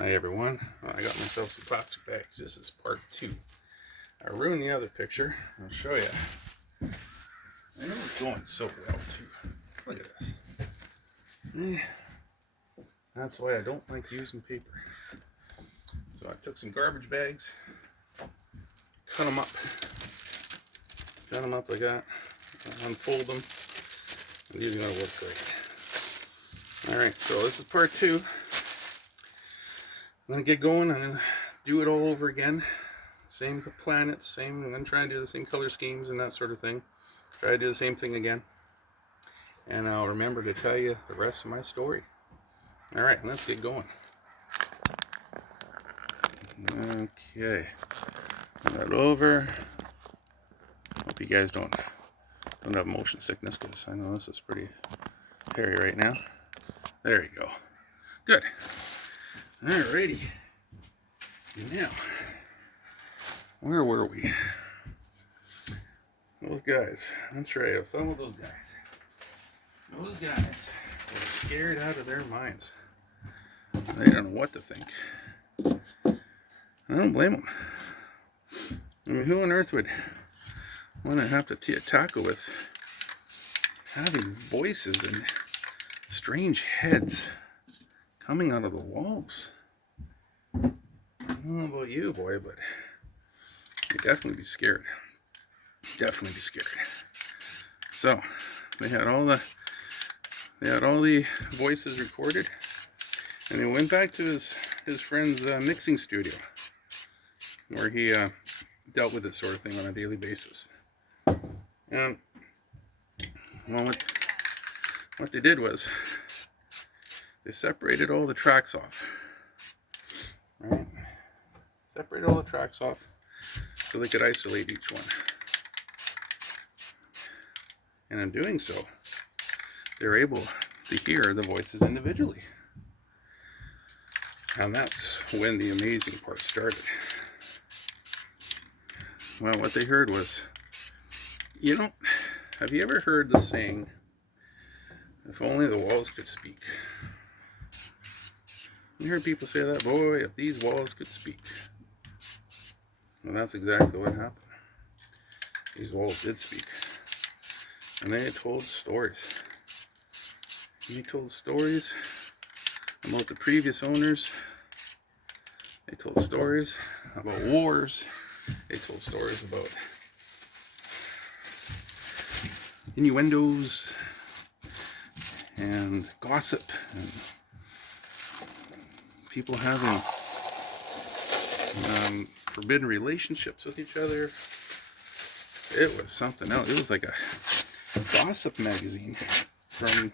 Hi everyone. I got myself some plastic bags. This is part 2. I ruined the other picture. I'll show you. I know it's going so well too. Look at this. That's why I don't like using paper. So I took some garbage bags, cut them up like that, unfold them, and these are going to work great. Alright, so this is part 2. I'm going to get going. I'm going to do it all over again. Same planets, I'm going to try and do the same color schemes and that sort of thing. Try to do the same thing again. And I'll remember to tell you the rest of my story. Alright, let's get going. Okay. That over. Hope you guys don't have motion sickness, because I know this is pretty hairy right now. There you go. Good. Alrighty. Now, where were we? Those guys. That's right. Some of those guys. Those guys were scared out of their minds. They don't know what to think. I don't blame them. I mean, who on earth would want to have to tackle with having voices and strange heads coming out of the walls? I don't know about you, boy, but you'd definitely be scared. Definitely be scared. So they had all the voices recorded, and he went back to his friend's mixing studio, where he dealt with this sort of thing on a daily basis. And well, what they did was they separated all the tracks off. Right? Separated all the tracks off so they could isolate each one. And in doing so, they're able to hear the voices individually. And that's when the amazing part started. Well, what they heard was, have you ever heard the saying, if only the walls could speak? You heard people say that, boy, if these walls could speak. Well, that's exactly what happened. These walls did speak. And they told stories. He told stories about the previous owners. They told stories about wars. They told stories about innuendos and gossip and people having forbidden relationships with each other. It was something else. It was like a gossip magazine from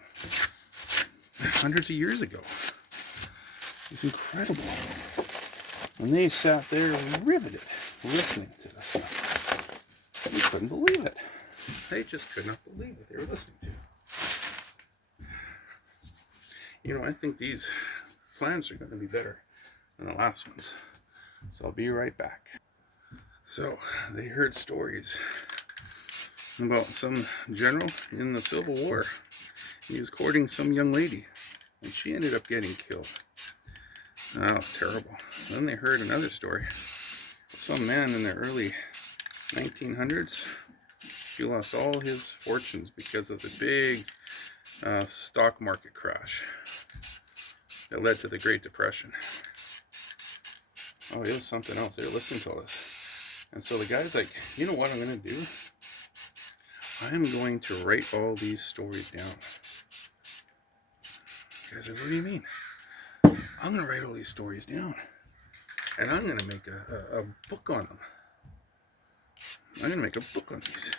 hundreds of years ago. It's incredible. And they sat there riveted, listening to this stuff. They couldn't believe it. They just could not believe what they were listening to. I think these plans are going to be better than the last ones. So I'll be right back. So they heard stories about some general in the Civil War. He was courting some young lady, and she ended up getting killed. Oh, terrible. Then they heard another story. Some man in the early 1900s, he lost all his fortunes because of the big stock market crash that led to the Great Depression. Oh, it was something else. They were listening to all this. And so the guy's like, you know what I'm going to do? I'm going to write all these stories down. The guy's like, what do you mean? I'm going to write all these stories down. And I'm going to make a book on them. I'm going to make a book on these.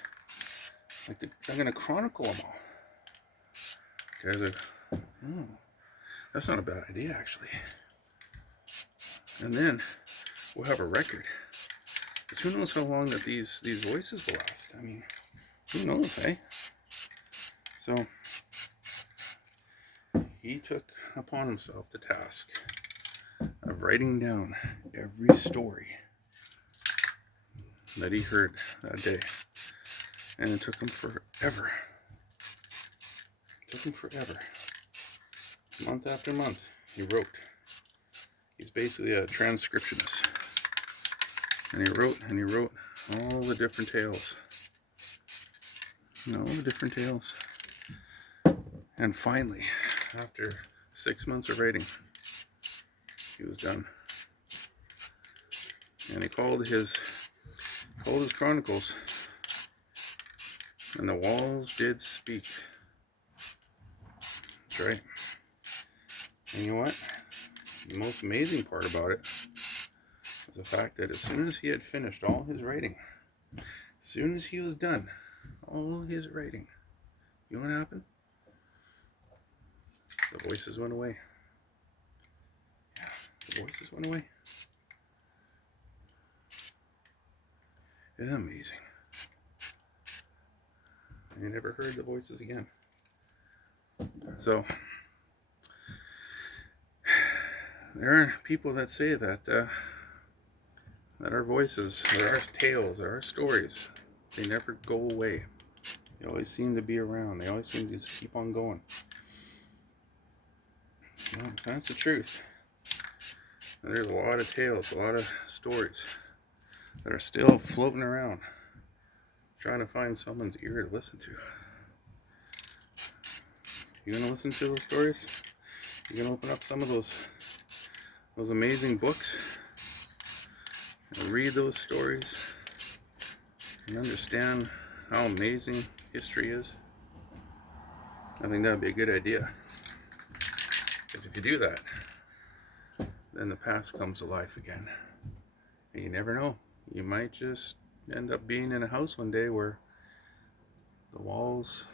I'm going to chronicle them all. The guy's like, oh, that's not a bad idea, actually. And then we'll have a record. Because who knows how long that these voices will last? I mean, who knows, eh? So he took upon himself the task of writing down every story that he heard that day. And it took him forever. Month after month, he wrote He's basically a transcriptionist. And he wrote all the different tales. All the different tales. And finally, after 6 months of writing, he was done. And he called his chronicles, and the walls did speak. That's right. And you know what? The most amazing part about it is the fact that as soon as he had finished all his writing, as soon as he was done all his writing, you know what happened? The voices went away. Yeah, the voices went away. Isn't that amazing? And you never heard the voices again. So, there are people that say that that our voices, that our tales, that our stories, they never go away. They always seem to be around. They always seem to just keep on going. Well, that's the truth. And there's a lot of tales, a lot of stories that are still floating around, trying to find someone's ear to listen to. You gonna listen to those stories? You gonna open up some of those amazing books and read those stories and understand how amazing history is? I think that would be a good idea. Because if you do that, then the past comes alive again. And you never know. You might just end up being in a house one day where the walls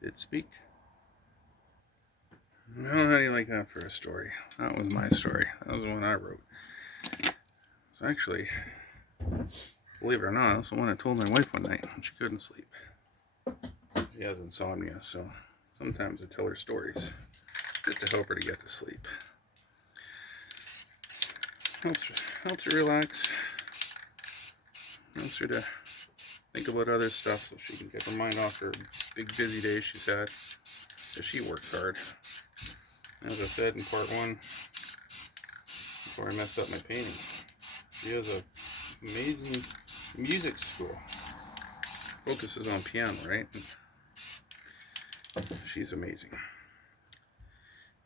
did speak. Well, how do you like that for a story? That was my story. That was the one I wrote. So actually, believe it or not, that's the one I told my wife one night when she couldn't sleep. She has insomnia, so sometimes I tell her stories just to help her to get to sleep. Helps her relax. Helps her to think about other stuff so she can get her mind off her big busy day she's had. Because she works hard. As I said in part 1, before I messed up my painting, she has an amazing music school. Focuses on piano, right? And she's amazing.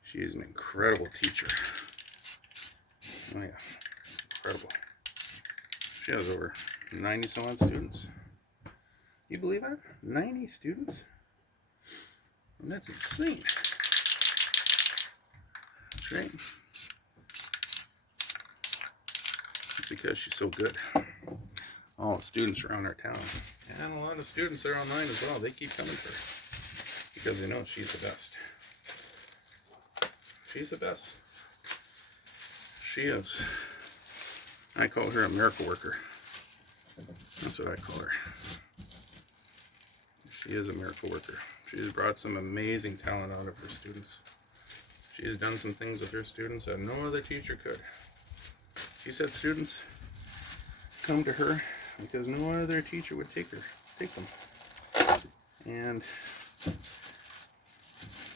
She is an incredible teacher. Oh yeah, incredible. She has over 90 some odd students. You believe that? 90 students? And that's insane. That's right. It's because she's so good. All the students around our town, and a lot of students are online as well, they keep coming to her because they know she's the best. She's the best. She is. I call her a miracle worker. That's what I call her. She is a miracle worker. She's brought some amazing talent out of her students. She has done some things with her students that no other teacher could. She said students come to her because no other teacher would take them. And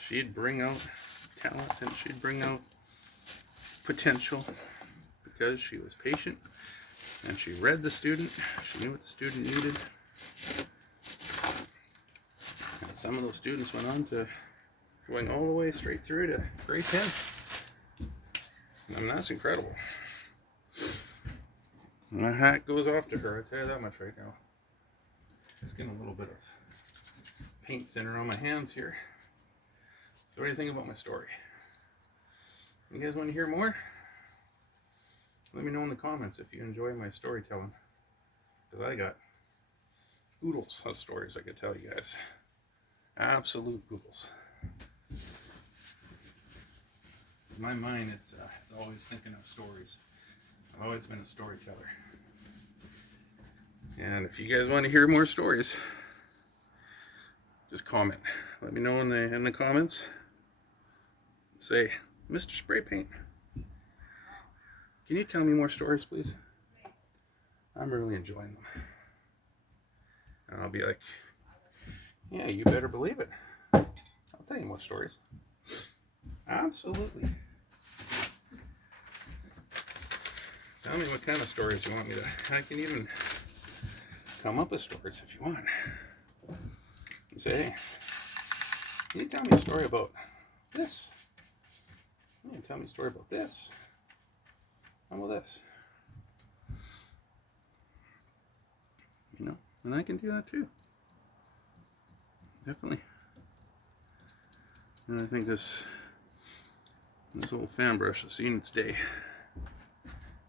she'd bring out talent and she'd bring out potential because she was patient and she read the student. She knew what the student needed. And some of those students went on to going all the way straight through to grade 10. I mean, that's incredible. My hat goes off to her, I tell you that much right now. Just getting a little bit of paint thinner on my hands here. So what do you think about my story? You guys want to hear more? Let me know in the comments if you enjoy my storytelling. Because I got oodles of stories I could tell you guys. Absolute oodles. In my mind, it's always thinking of stories. I've always been a storyteller. And if you guys want to hear more stories, just comment. Let me know in the comments. Say, Mr. Spray Paint, can you tell me more stories, please? I'm really enjoying them. And I'll be like, yeah, you better believe it. I'll tell you more stories. Absolutely. Tell me what kind of stories you want me to. I can even come up with stories if you want. You say, hey, can you tell me a story about this? You can tell me a story about this. How about this? You know, and I can do that too. Definitely. And I think this old fan brush has seen its day.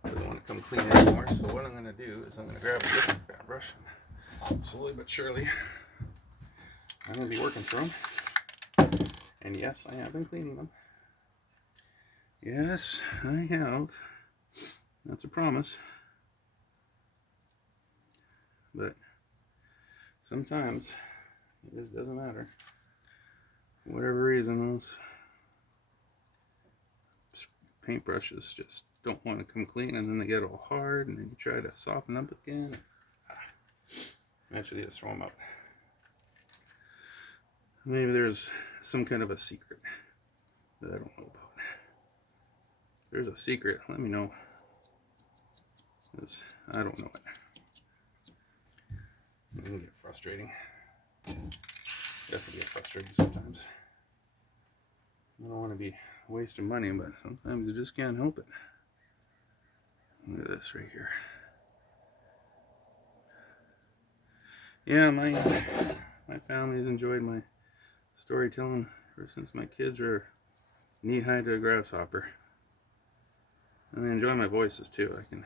Doesn't want to come clean anymore. So what I'm going to do is I'm going to grab a different fan brush and slowly but surely I'm going to be working through them. And yes, I have been cleaning them. Yes, I have. That's a promise. But sometimes it just doesn't matter. For whatever reason, those paintbrushes just don't want to come clean, and then they get all hard, and then you try to soften up again. Eventually you just throw them out. Maybe there's some kind of a secret that I don't know about. If there's a secret, let me know, because I don't know it. It can get frustrating. Definitely get frustrating sometimes. I don't want to be wasting money, but sometimes you just can't help it. Look at this right here. Yeah, my family's enjoyed my storytelling ever since my kids were knee-high to a grasshopper. And they enjoy my voices too. I can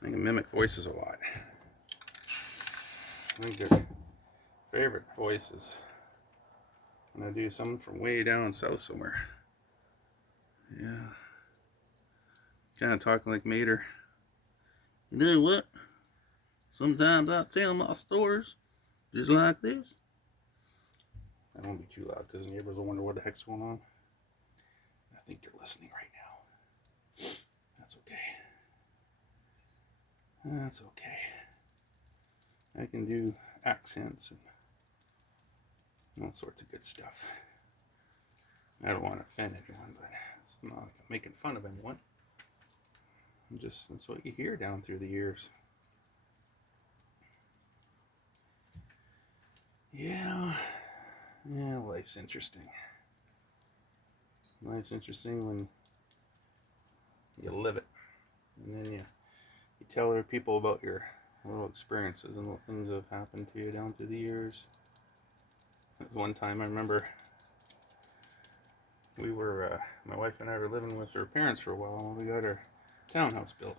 mimic voices a lot. I think their favorite voices when I do something from way down south somewhere. Yeah. Kind of talking like Mater. You know what? Sometimes I tell my stories just like this. I won't be too loud because the neighbors will wonder what the heck's going on. I think they're listening right now. That's okay. That's okay. I can do accents and all sorts of good stuff. I don't want to offend anyone, but it's not like I'm making fun of anyone. That's what you hear down through the years. Yeah, life's interesting. Life's interesting when you live it, and then you tell other people about your little experiences and what things have happened to you down through the years. One time I remember we were, my wife and I were living with her parents for a while, and we got our townhouse built.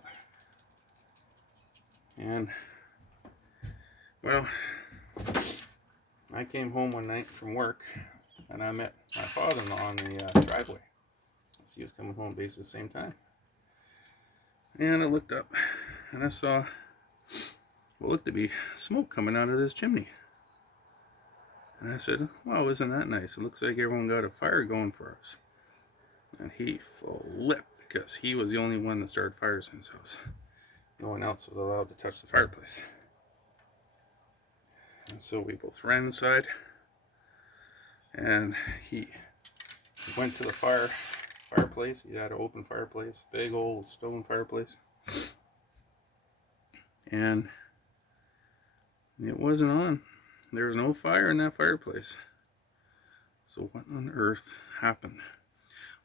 And, well, I came home one night from work, and I met my father-in-law on the driveway. So he was coming home basically the same time. And I looked up, and I saw what looked to be smoke coming out of this chimney. And I said, wow, isn't that nice? It looks like everyone got a fire going for us. And he flipped because he was the only one that started fires in his house. No one else was allowed to touch the fireplace. And so we both ran inside, and he went to the fireplace. He had an open fireplace, big old stone fireplace. And it wasn't on. There was no fire in that fireplace. So what on earth happened?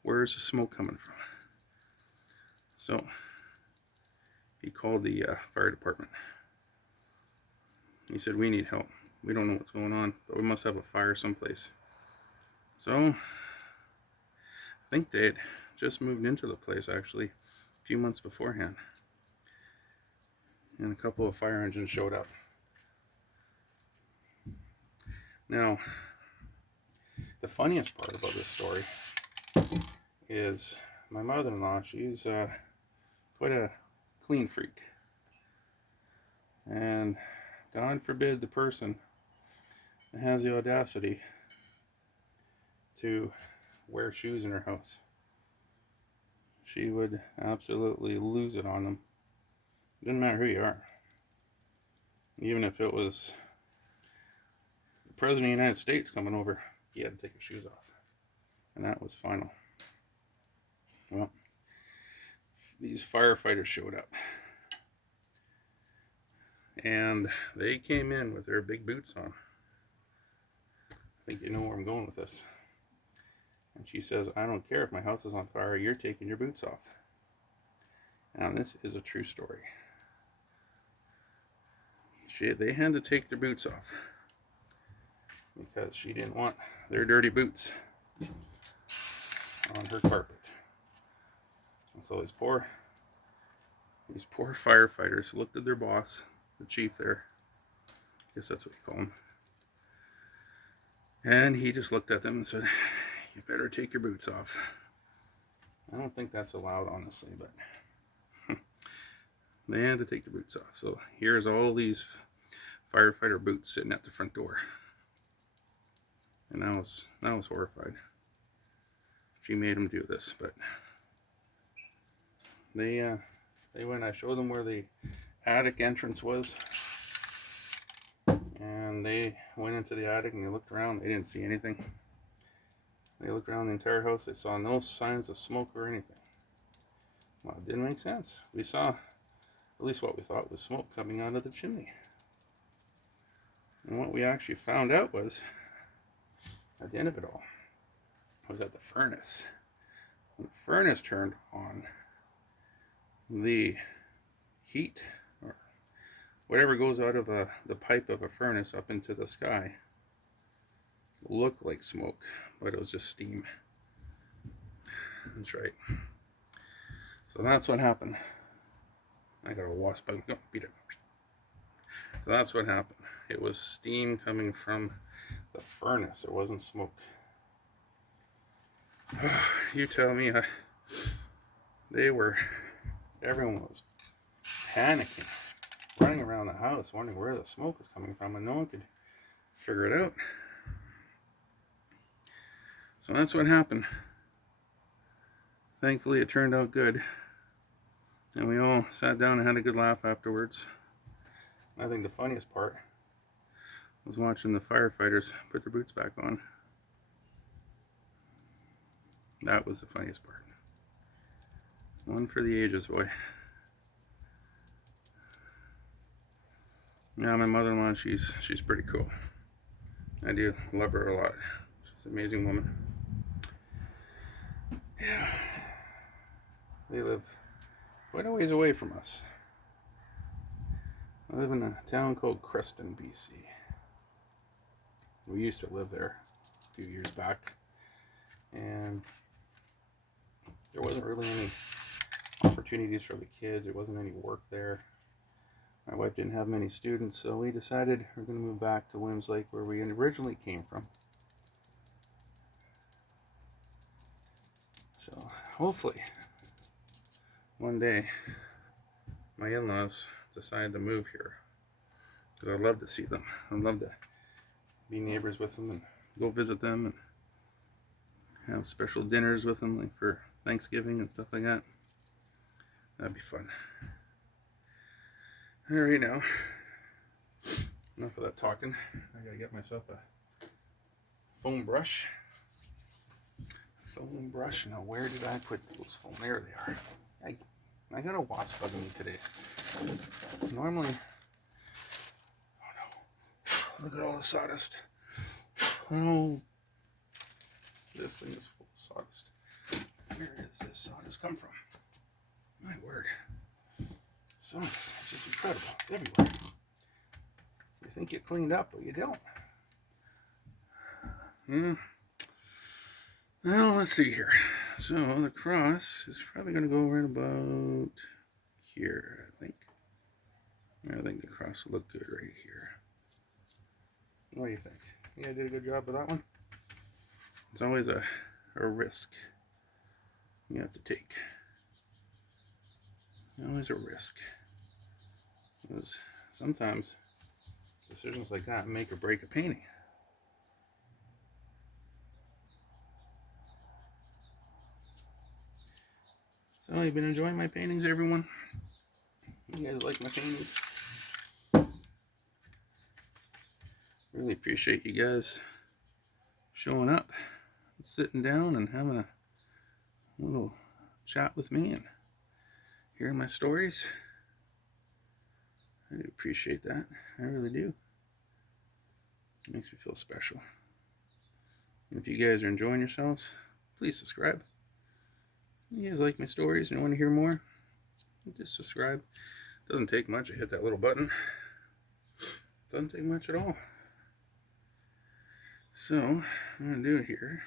Where's the smoke coming from? So he called the fire department. He said, we need help. We don't know what's going on, but we must have a fire someplace. So I think they had just moved into the place actually a few months beforehand. And a couple of fire engines showed up. Now, the funniest part about this story is my mother-in-law. She's quite a clean freak. And God forbid the person that has the audacity to wear shoes in her house. She would absolutely lose it on them. It didn't matter who you are. Even if it was the President of the United States coming over, he had to take his shoes off. And that was final. Well, these firefighters showed up. And they came in with their big boots on. I think you know where I'm going with this. And she says, I don't care if my house is on fire, you're taking your boots off. Now this is a true story. They had to take their boots off because she didn't want their dirty boots on her carpet. And so these poor firefighters looked at their boss, the chief there. I guess that's what you call him. And he just looked at them and said, you better take your boots off. I don't think that's allowed, honestly, but they had to take their boots off. So here's all these firefighter boots sitting at the front door. And I was horrified. She made them do this, but they went. I showed them where the attic entrance was, and they went into the attic and they looked around. They didn't see anything. They looked around the entire house. They saw no signs of smoke or anything. Well, it didn't make sense. We saw, at least what we thought was smoke coming out of the chimney. And what we actually found out was, at the end of it all, was that the furnace. When the furnace turned on, the heat, or whatever goes out of the pipe of a furnace up into the sky, looked like smoke, but it was just steam. That's right. So that's what happened. I got a wasp. I'm going to beat it. So that's what happened. It was steam coming from the furnace. It wasn't smoke. You tell me. Everyone was panicking, running around the house, wondering where the smoke was coming from, and no one could figure it out. So that's what happened. Thankfully, it turned out good. And we all sat down and had a good laugh afterwards. I think the funniest part was watching the firefighters put their boots back on. That was the funniest part. One for the ages, boy. Yeah, my mother-in-law, she's pretty cool. I do love her a lot. She's an amazing woman. Yeah. They live quite a ways away from us. I live in a town called Creston, BC. We used to live there a few years back, and there wasn't really any opportunities for the kids. There wasn't any work there. My wife didn't have many students, so we decided we're going to move back to Williams Lake, where we originally came from. So hopefully one day my in-laws decide to move here, because I'd love to see them. I'd love to be neighbors with them and go visit them and have special dinners with them, like for Thanksgiving and stuff like that. That'd be fun. Alright, now enough of that talking. I gotta get myself a foam brush. Now where did I put those foam? There they are. I got a wasp bugging me today. Normally, oh no, look at all the sawdust. Oh, this thing is full of sawdust. Where does this sawdust come from? My word. Sawdust, it's just incredible. It's everywhere. You think you cleaned up, but you don't. Well, let's see here. So the cross is probably going to go right about here, I think. I think the cross will look good right here. What do you think? Yeah, I did a good job with that one. It's always a risk you have to take. Always a risk. Because sometimes decisions like that make or break a painting. So, you've been enjoying my paintings, everyone? You guys like my paintings? Really appreciate you guys showing up and sitting down and having a little chat with me and hearing my stories. I do appreciate that. I really do. It makes me feel special. And if you guys are enjoying yourselves, please subscribe. If you guys like my stories and want to hear more, just subscribe. Doesn't take much. I hit that little button. Doesn't take much at all. So, what I'm going to do here,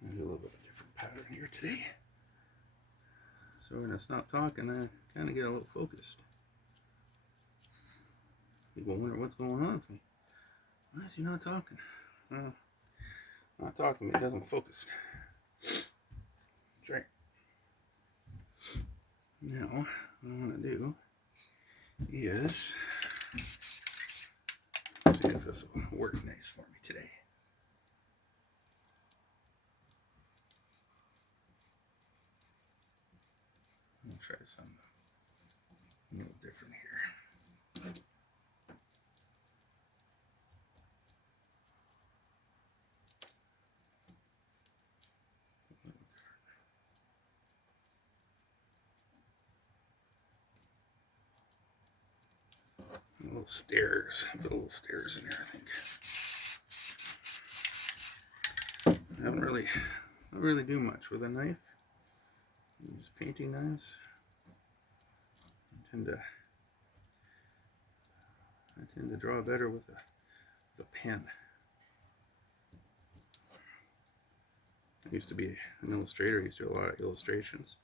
I'm going to do a little bit of a different pattern here today. So when I stop talking, I kind of get a little focused. People wonder what's going on with me. Why is he not talking? Well, not talking because I'm focused. That's right. Now, what I want to do is see if this will work nice for me today. I'll try something a little different here. Little stairs, put little stairs in there, I think. I don't really do much with a knife. I use painting knives. I tend to draw better with a pen. I used to be an illustrator. I used to do a lot of illustrations.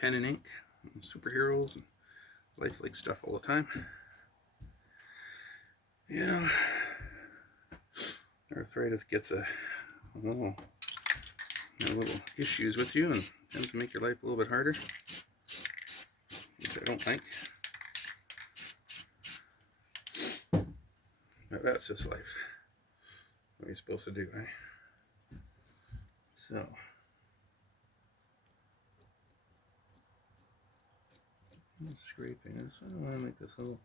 Pen and ink, and superheroes, and lifelike stuff all the time. Yeah, arthritis gets a little issues with you and tends to make your life a little bit harder, which I don't like. But that's just life. What are you supposed to do, eh? So, I'm scraping this. I want to make this a little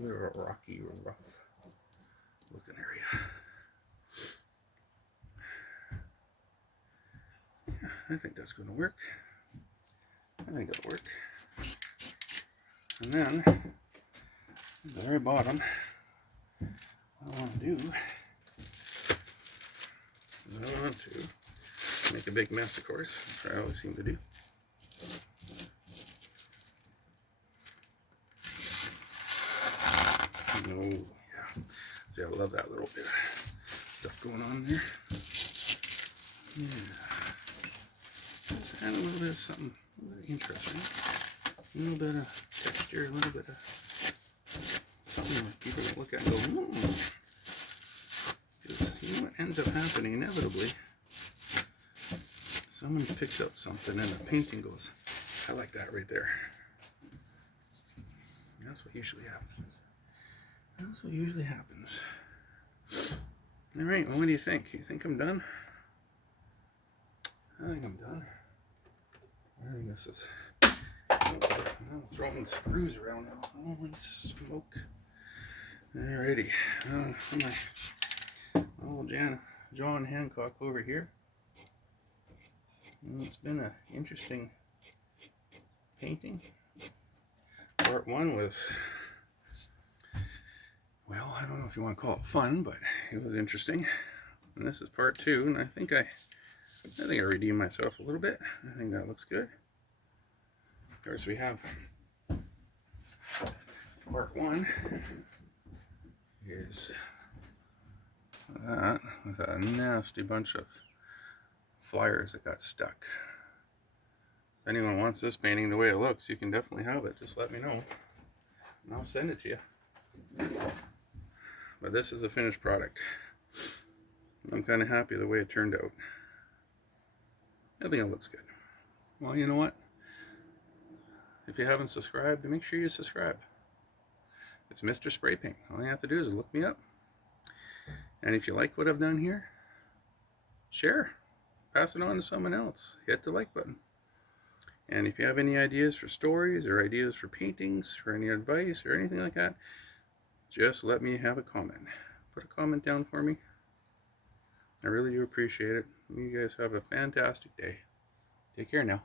bit of a rocky or rough looking area. Yeah, I think that's going to work. I think it'll work. And then, at the very bottom, what I want to do is I want to make a big mess, of course. That's what I always seem to do. Oh, yeah. See, I love that little bit of stuff going on there. Yeah. Just add a little bit of something a little bit interesting. A little bit of texture, a little bit of something that people will look at and go, because you know what ends up happening inevitably? Someone picks out something and the painting goes, I like that right there. And that's what usually happens. That's what usually happens. All right, well, what do you think? You think I'm done? I think I'm done. I think this is... I'm throwing screws around now. Holy smoke. Alrighty. My old John Hancock over here. Well, it's been an interesting painting. Part one was... well, I don't know if you want to call it fun, but it was interesting. And this is part two, and I think I redeemed myself a little bit. I think that looks good. Of course, we have part one is that with a nasty bunch of flyers that got stuck. If anyone wants this painting the way it looks, you can definitely have it. Just let me know, and I'll send it to you. But this is a finished product. I'm kind of happy the way it turned out. I think it looks good. Well, you know what? If you haven't subscribed, make sure you subscribe. It's Mr. Spray Paint. All you have to do is look me up. And if you like what I've done here, share. Pass it on to someone else. Hit the like button. And if you have any ideas for stories or ideas for paintings or any advice or anything like that, just let me have a comment. Put a comment down for me. I really do appreciate it. You guys have a fantastic day. Take care now.